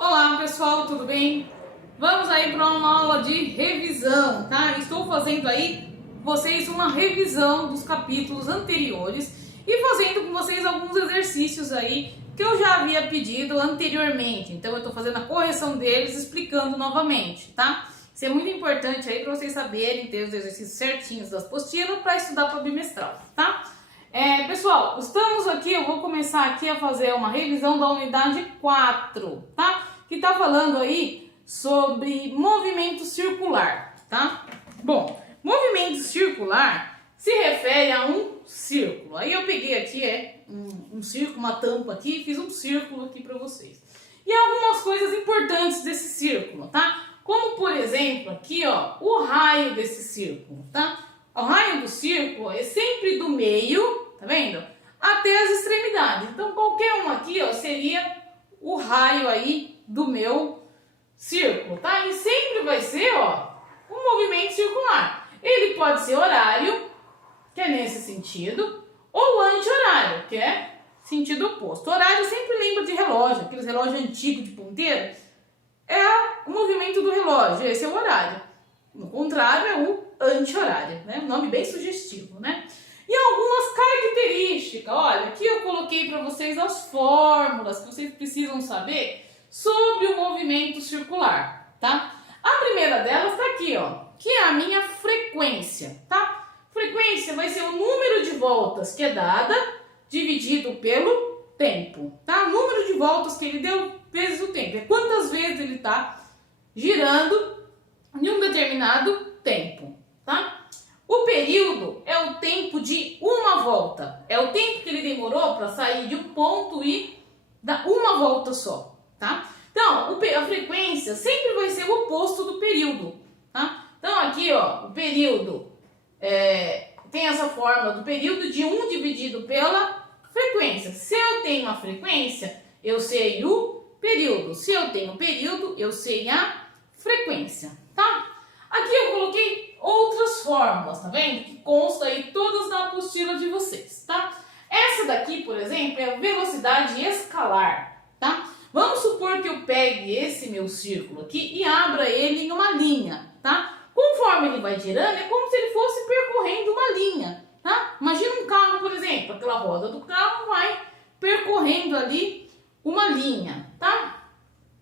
Olá pessoal, tudo bem? Vamos aí para uma aula de revisão, tá? Estou fazendo aí vocês uma revisão dos capítulos anteriores e fazendo com vocês alguns exercícios aí que eu já havia pedido anteriormente. Então eu estou fazendo a correção deles, explicando novamente, tá? Isso é muito importante aí para vocês saberem ter os exercícios certinhos das apostilas para estudar para o bimestral, tá? Pessoal, estamos aqui, eu vou começar aqui a fazer uma revisão da unidade 4, tá? Que tá falando aí sobre movimento circular, tá? Bom, movimento circular se refere a um círculo. Aí eu peguei aqui um círculo, uma tampa aqui e fiz um círculo aqui para vocês. E algumas coisas importantes desse círculo, tá? Como, por exemplo, aqui, ó, o raio desse círculo, tá? O raio do círculo é sempre do meio, tá vendo? Até as extremidades. Então, qualquer um aqui, ó, seria o raio aí do meu círculo, tá? E sempre vai ser, ó, um movimento circular. Ele pode ser horário, que é nesse sentido, ou anti-horário, que é sentido oposto. Horário sempre lembra de relógio, aqueles relógios antigos de ponteiro. É o movimento do relógio, esse é o horário. No contrário, é o anti-horário, né? Um nome bem sugestivo, né? E algumas características, olha, aqui eu coloquei para vocês as fórmulas que vocês precisam saber sobre o movimento circular, tá? A primeira delas está aqui, ó, que é a minha frequência, tá? Frequência vai ser o número de voltas que é dada dividido pelo tempo, tá? O número de voltas que ele deu vezes o tempo, é quantas vezes ele está girando em um determinado tempo, tá? O período é o tempo de uma volta, é o tempo que ele demorou para sair de um ponto e dar uma volta só, tá? Então, a frequência sempre vai ser o oposto do período, tá? Então, aqui, ó, o período tem essa fórmula do período de 1 dividido pela frequência. Se eu tenho a frequência, eu sei o período. Se eu tenho o período, eu sei a frequência, tá? Aqui eu coloquei outras fórmulas, tá vendo? Que consta aí todas na apostila de vocês, tá? Essa daqui, por exemplo, é a velocidade escalar, tá? Vamos supor que eu pegue esse meu círculo aqui e abra ele em uma linha, tá? Conforme ele vai girando, é como se ele fosse percorrendo uma linha, tá? Imagina um carro, por exemplo, aquela roda do carro vai percorrendo ali uma linha, tá?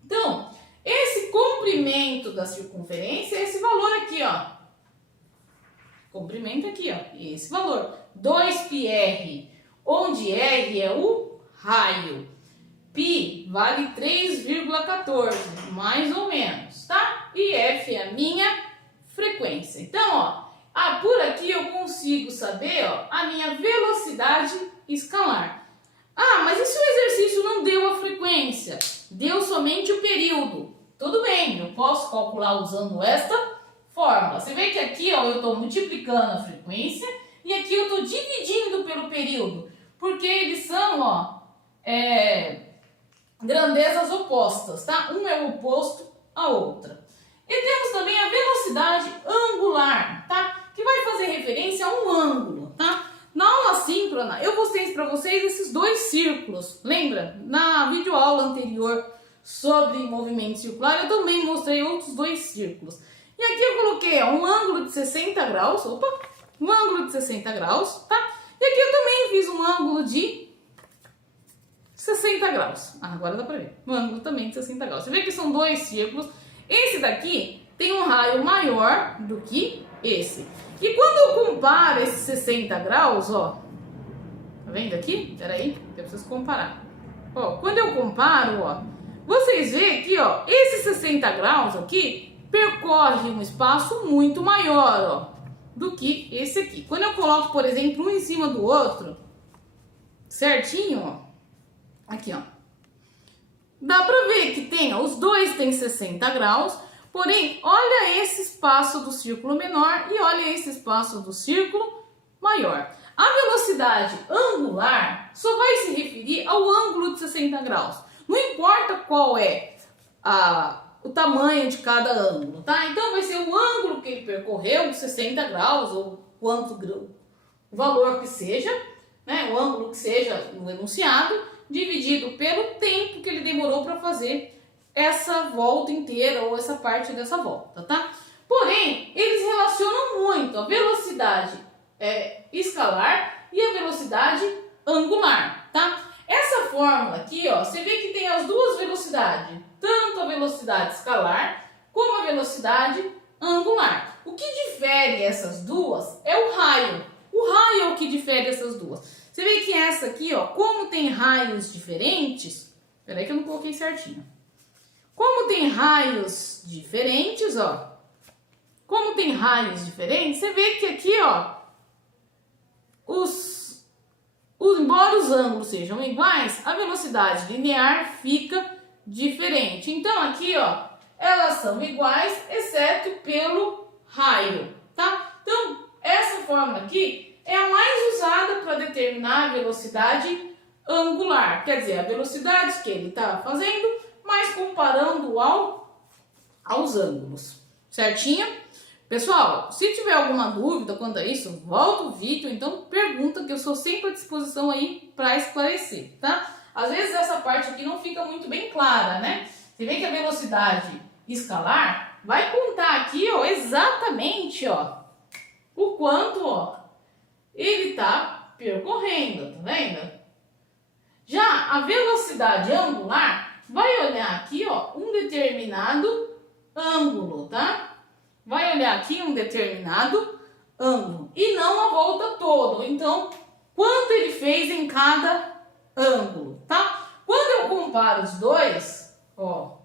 Então, esse comprimento da circunferência é esse valor aqui, ó. Comprimento aqui, ó. E esse valor. 2πr, onde R é o raio. Π vale 3,14, mais ou menos, tá? E F é a minha frequência. Então, ó, por aqui eu consigo saber, ó, a minha velocidade escalar. Ah, mas e se o exercício não deu a frequência? Deu somente o período? Tudo bem, eu posso calcular usando esta fórmula. Você vê que aqui, ó, eu estou multiplicando a frequência e aqui eu estou dividindo pelo período, porque eles são, ó, grandezas opostas, tá? Um é o oposto à outra. E temos também a velocidade angular, tá? Que vai fazer referência a um ângulo, tá? Na aula síncrona, eu mostrei para vocês esses dois círculos. Lembra? Na videoaula anterior sobre movimento circular, eu também mostrei outros dois círculos. E aqui eu coloquei, ó, um ângulo de 60 graus, um ângulo de 60 graus, tá? E aqui eu também fiz um ângulo de 60 graus. Ah, agora dá pra ver. Um ângulo também de 60 graus. Você vê que são dois círculos. Esse daqui tem um raio maior do que esse. E quando eu comparo esses 60 graus, ó, tá vendo aqui? Peraí, eu preciso comparar. Ó, quando eu comparo, ó, vocês veem aqui, ó, esses 60 graus aqui percorre um espaço muito maior, ó, do que esse aqui. Quando eu coloco, por exemplo, um em cima do outro, certinho, ó, aqui, ó, dá pra ver que tem, ó, os dois têm 60 graus, porém, olha esse espaço do círculo menor e olha esse espaço do círculo maior. A velocidade angular só vai se referir ao ângulo de 60 graus. Não importa qual é o tamanho de cada ângulo, tá? Então vai ser o ângulo que ele percorreu, 60 graus, ou quanto o valor que seja, né? O ângulo que seja no enunciado, dividido pelo tempo que ele demorou para fazer essa volta inteira ou essa parte dessa volta, tá? Porém, eles relacionam muito a velocidade escalar e a velocidade angular, tá? Essa fórmula aqui, ó, você vê que tem as duas velocidades, tanto a velocidade escalar como a velocidade angular. O que difere essas duas é o raio. O raio é o que difere essas duas. Você vê que essa aqui, ó, como tem raios diferentes, peraí que eu não coloquei certinho. Como tem raios diferentes, ó, como tem raios diferentes, você vê que aqui, ó, embora os ângulos sejam iguais, a velocidade linear fica diferente. Então aqui, ó, elas são iguais, exceto pelo raio, tá? Então, essa fórmula aqui é a mais usada para determinar a velocidade angular, quer dizer, a velocidade que ele está fazendo, mas comparando aos ângulos, certinho? Pessoal, se tiver alguma dúvida quanto a isso, volta o vídeo, então pergunta que eu sou sempre à disposição aí para esclarecer, tá? Às vezes essa parte aqui não fica muito bem clara, né? Você vê que a velocidade escalar vai contar aqui, ó, exatamente, ó, o quanto, ó, ele tá percorrendo, tá vendo? Já a velocidade angular vai olhar aqui, ó, um determinado ângulo, tá? Vai olhar aqui um determinado ângulo e não a volta toda. Então, quanto ele fez em cada ângulo, tá? Quando eu comparo os dois, ó,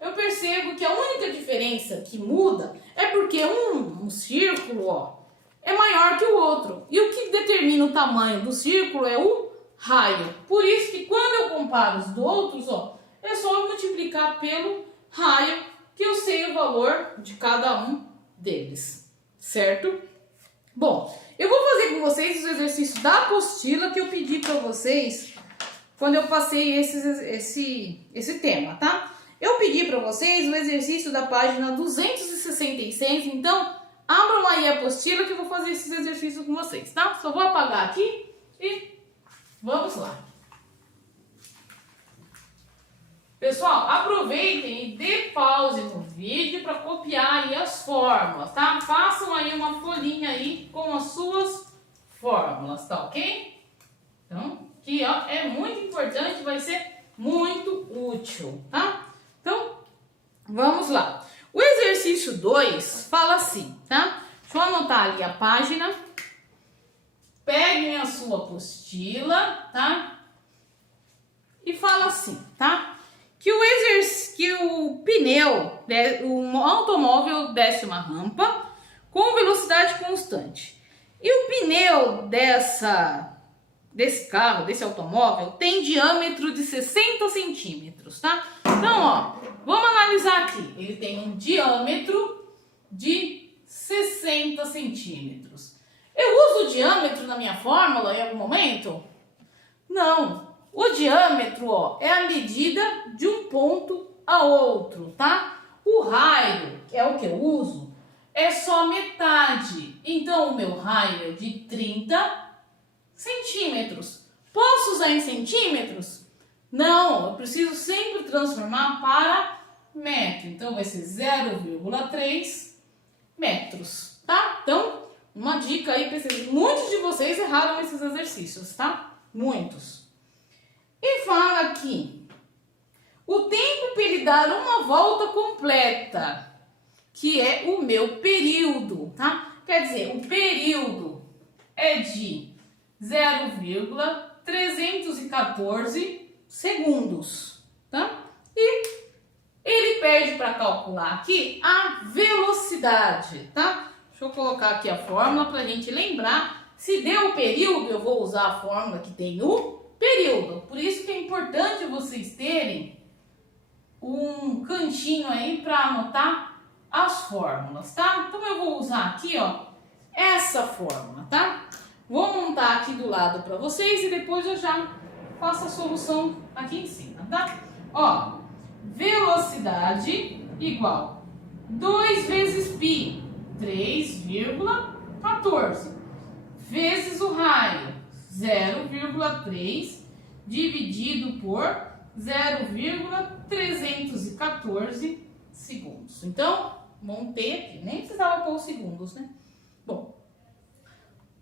eu percebo que a única diferença que muda é porque um círculo, ó, é maior que o outro. E o que determina o tamanho do círculo é o raio. Por isso que quando eu comparo os outros, ó, é só multiplicar pelo raio que eu sei o valor de cada um deles, certo? Bom, eu vou fazer com vocês o exercício da apostila que eu pedi para vocês quando eu passei esse tema, tá? Eu pedi para vocês o exercício da página 266, então abram aí a apostila que eu vou fazer esses exercícios com vocês, tá? Só vou apagar aqui e vamos lá. Pessoal, aproveitem e dê pause no vídeo para copiar aí as fórmulas, tá? Façam aí uma folhinha aí com as suas fórmulas, tá ok? Então, aqui, ó, é muito importante, vai ser muito útil, tá? Então, vamos lá. O exercício 2 fala assim, tá? Deixa eu anotar ali a página. Peguem a sua apostila, tá? E fala assim, tá? Que o pneu, o automóvel desce uma rampa com velocidade constante. E o pneu desse carro, desse automóvel, tem diâmetro de 60 centímetros, tá? Então, ó, vamos analisar aqui. Ele tem um diâmetro de 60 centímetros. Eu uso o diâmetro na minha fórmula em algum momento? Não. O diâmetro, ó, é a medida de um ponto a outro, tá? O raio, que é o que eu uso, é só metade. Então, o meu raio é de 30 centímetros. Posso usar em centímetros? Não, eu preciso sempre transformar para metro. Então, vai ser 0,3 metros, tá? Então, uma dica aí para vocês. Muitos de vocês erraram esses exercícios, tá? Muitos. E fala aqui, o tempo para ele dar uma volta completa, que é o meu período, tá? Quer dizer, o período é de 0,314 segundos, tá? E ele pede para calcular aqui a velocidade, tá? Deixa eu colocar aqui a fórmula para a gente lembrar. Se deu o período, eu vou usar a fórmula que tem o período. Por isso que é importante vocês terem um cantinho aí para anotar as fórmulas, tá? Então eu vou usar aqui, ó, essa fórmula, tá? Vou montar aqui do lado para vocês e depois eu já faço a solução aqui em cima, tá? Ó, velocidade igual 2 vezes π, 3,14, vezes o raio, 0,3 dividido por 0,314 segundos. Então, montei aqui. Nem precisava pôr os segundos, né? Bom,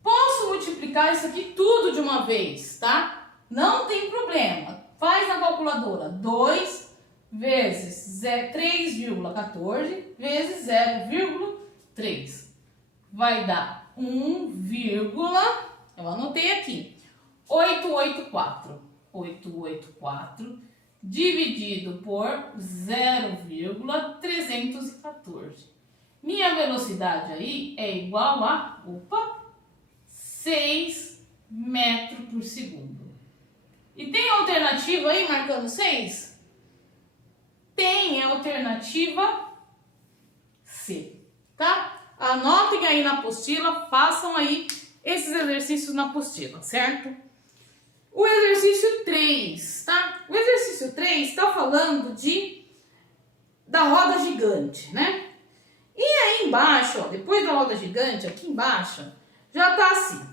posso multiplicar isso aqui tudo de uma vez, tá? Não tem problema. Faz na calculadora. 2 vezes 3,14 vezes 0,3. Vai dar 1, eu anotei aqui, 884. 884 dividido por 0,314. Minha velocidade aí é igual a, 6 metros por segundo. E tem alternativa aí marcando 6? Tem a alternativa C, tá? Anotem aí na apostila, façam aí esses exercícios na apostila, certo? O exercício 3, tá? O exercício 3 está falando da roda gigante, né? E aí embaixo, ó, depois da roda gigante, aqui embaixo, já tá assim.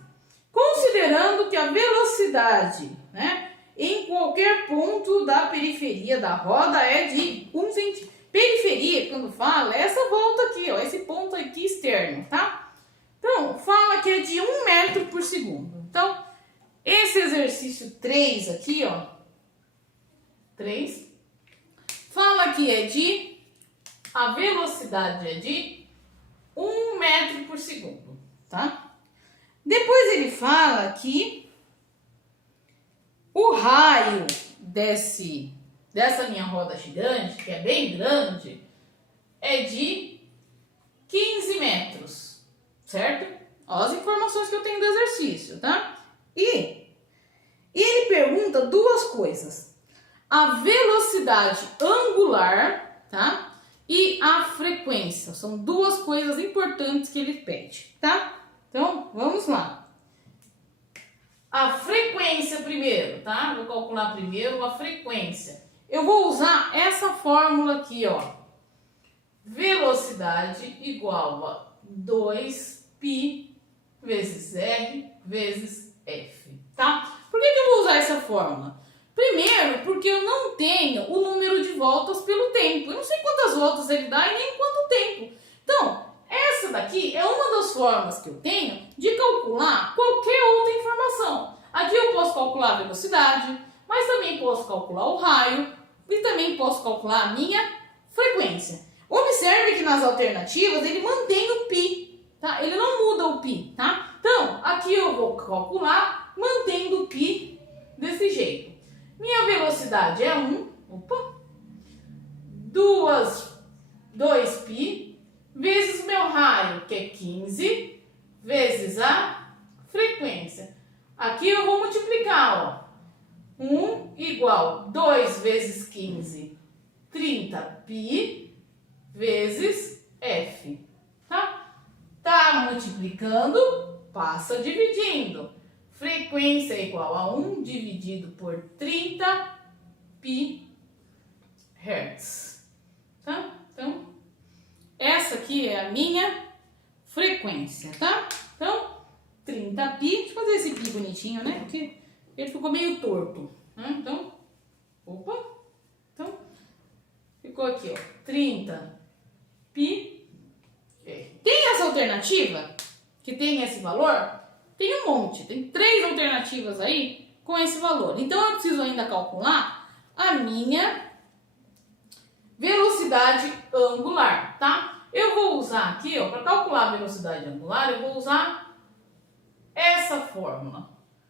Considerando que a velocidade, né, em qualquer ponto da periferia da roda é de 1 centímetro. Periferia, quando fala, é essa volta aqui, ó, esse ponto aqui externo, tá? Então, fala que é de 1 metro por segundo. Então, esse exercício 3 aqui, ó, 3, fala que a velocidade é de 1 metro por segundo, tá? Depois ele fala que o raio dessa minha roda gigante, que é bem grande, é de 15 metros, certo? Olha as informações que eu tenho do exercício, tá? E ele pergunta duas coisas: a velocidade angular, tá? E a frequência. São duas coisas importantes que ele pede, tá? Então, vamos lá. A frequência primeiro, tá? Vou calcular primeiro a frequência. Eu vou usar essa fórmula aqui, ó. Velocidade igual a 2π vezes R vezes F, tá? Por que eu vou usar essa fórmula? Primeiro, porque eu não tenho o número de voltas pelo tempo. Eu não sei quantas voltas ele dá e nem quanto tempo. Então, essa daqui é uma das formas que eu tenho de calcular qualquer outra informação. Aqui eu posso calcular a velocidade, mas também posso calcular o raio e também posso calcular a minha frequência. Observe que nas alternativas ele mantém o π, tá? Ele não muda o π, tá? Então, aqui eu vou calcular mantendo o π desse jeito. Minha velocidade é 2π vezes meu raio, que é 15, vezes a frequência. Aqui eu vou multiplicar, ó. 1 igual 2 vezes 15, 30π vezes F, tá? Tá multiplicando, passa dividindo. Frequência é igual a 1 dividido por 30π Hz, tá? Então, essa aqui é a minha frequência, tá? Então, 30π, deixa eu fazer esse pi bonitinho, né? Porque ele ficou meio torto, né? Então, então, ficou aqui, ó, 30π. Tem essa alternativa, que tem esse valor? Tem um monte, tem 3 alternativas aí com esse valor. Então, eu preciso ainda calcular a minha velocidade angular, tá? Eu vou usar aqui, ó, para calcular a velocidade angular, eu vou usar essa fórmula.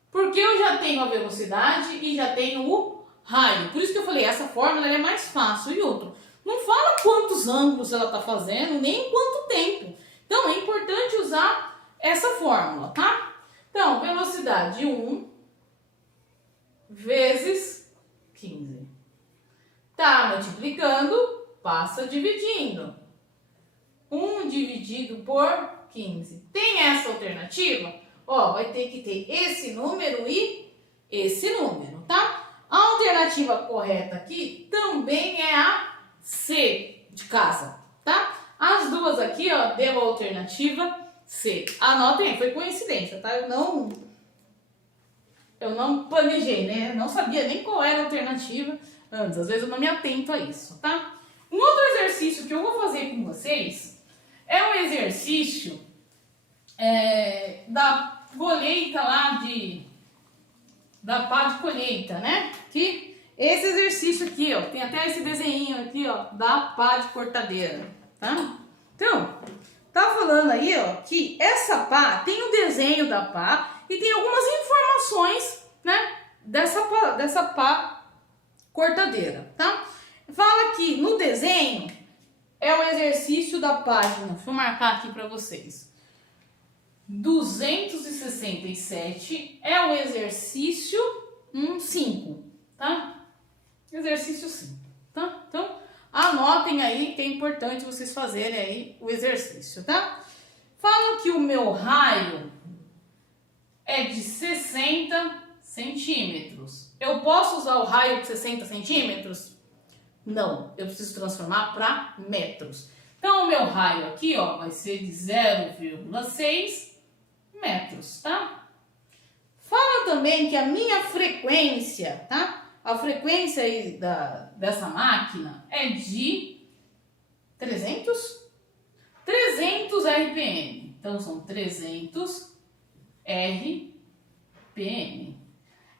Porque eu já tenho a velocidade e já tenho o raio. Por isso que eu falei, essa fórmula é mais fácil. E outro, não fala quantos ângulos ela está fazendo, nem quanto tempo. Então, é importante usar essa fórmula, tá? Então, velocidade 1 vezes 15. Tá multiplicando, passa dividindo. 1 dividido por 15. Tem essa alternativa? Ó, vai ter que ter esse número e esse número, tá? A alternativa correta aqui também é a C de casa, tá? As duas aqui, ó, deu a alternativa C. Anotem aí, foi coincidência, tá? Eu não planejei, né? Eu não sabia nem qual era a alternativa, antes. Às vezes eu não me atento a isso, tá? Um outro exercício que eu vou fazer com vocês é um exercício da colheita lá da pá de colheita, né? Que esse exercício aqui, ó, tem até esse desenho aqui, ó, da pá de cortadeira, tá? Então, tá falando aí, ó, que essa pá tem o desenho da pá e tem algumas informações, né, dessa pá cortadeira, tá? Fala que no desenho é o exercício da página, deixa eu marcar aqui para vocês. 267 é o exercício 5, tá? Exercício 5, tá? Então, anotem aí que é importante vocês fazerem aí o exercício, tá? Fala que o meu raio é de 60 centímetros. Eu posso usar o raio de 60 centímetros? Não, eu preciso transformar para metros. Então, o meu raio aqui, ó, vai ser de 0,6 metros, tá? Fala também que a minha frequência, tá? A frequência aí dessa máquina é de 300 RPM. Então, são 300 RPM.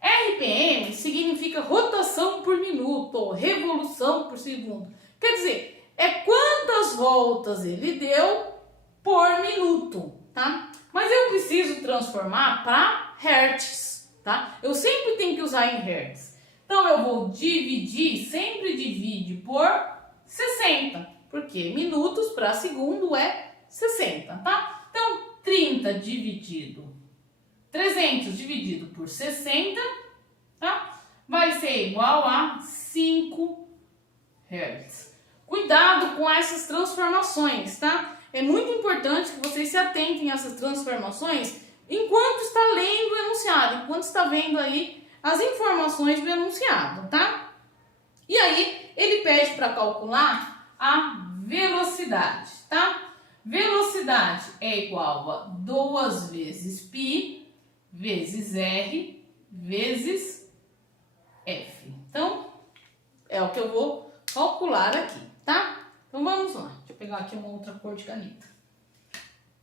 RPM significa rotação por minuto ou revolução por segundo. Quer dizer, é quantas voltas ele deu por minuto, tá? Mas eu preciso transformar para hertz, tá? Eu sempre tenho que usar em hertz. Então eu vou dividir, sempre divide por 60, porque minutos para segundo é 60, tá? Então 300 dividido por 60, tá? Vai ser igual a 5 Hz. Cuidado com essas transformações, tá? É muito importante que vocês se atentem a essas transformações enquanto está lendo o enunciado, enquanto está vendo aí as informações do enunciado, tá? E aí, ele pede para calcular a velocidade, tá? Velocidade é igual a 2 vezes π vezes r vezes f. Então, é o que eu vou calcular aqui, tá? Então, vamos lá. Deixa eu pegar aqui uma outra cor de caneta.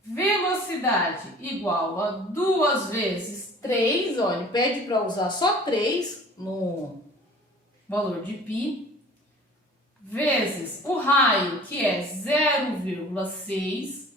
Velocidade igual a 2 vezes 3, olha, ele pede para usar só 3 no valor de π, vezes o raio, que é 0,6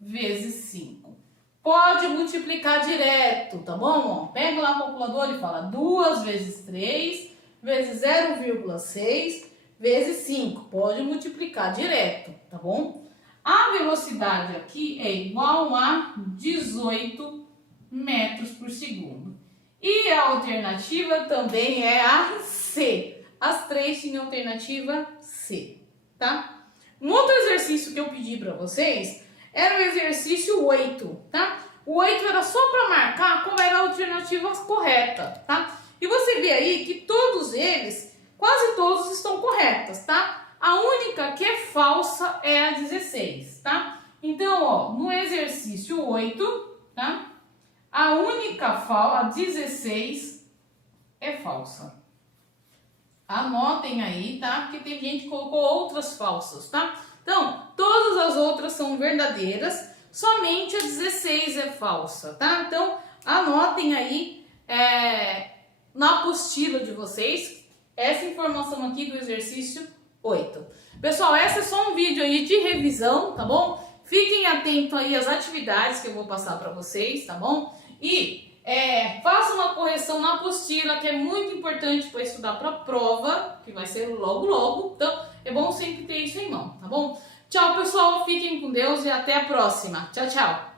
vezes 5. Pode multiplicar direto, tá bom? Ó, pega lá a calculadora e fala 2 vezes 3 vezes 0,6 vezes 5. Pode multiplicar direto, tá bom? A velocidade aqui é igual a 18 metros por segundo. E a alternativa também é a C. As três tinham alternativa C, tá? Um outro exercício que eu pedi para vocês era o exercício 8, tá? O 8 era só para marcar qual era a alternativa correta, tá? E você vê aí que todos eles, quase todos estão corretas, tá? A única que é falsa é a 16, tá? Então, ó, no exercício 8, tá? A única a 16 é falsa. Anotem aí, tá? Porque tem gente que colocou outras falsas, tá? Então, todas as outras são verdadeiras, somente a 16 é falsa, tá? Então, anotem aí na apostila de vocês essa informação aqui do exercício 8. Pessoal, esse é só um vídeo aí de revisão, tá bom? Fiquem atentos aí às atividades que eu vou passar para vocês, tá bom? E faça uma correção na apostila, que é muito importante para estudar para a prova, que vai ser logo logo. Então, é bom sempre ter isso em mão, tá bom? Tchau, pessoal. Fiquem com Deus e até a próxima. Tchau, tchau.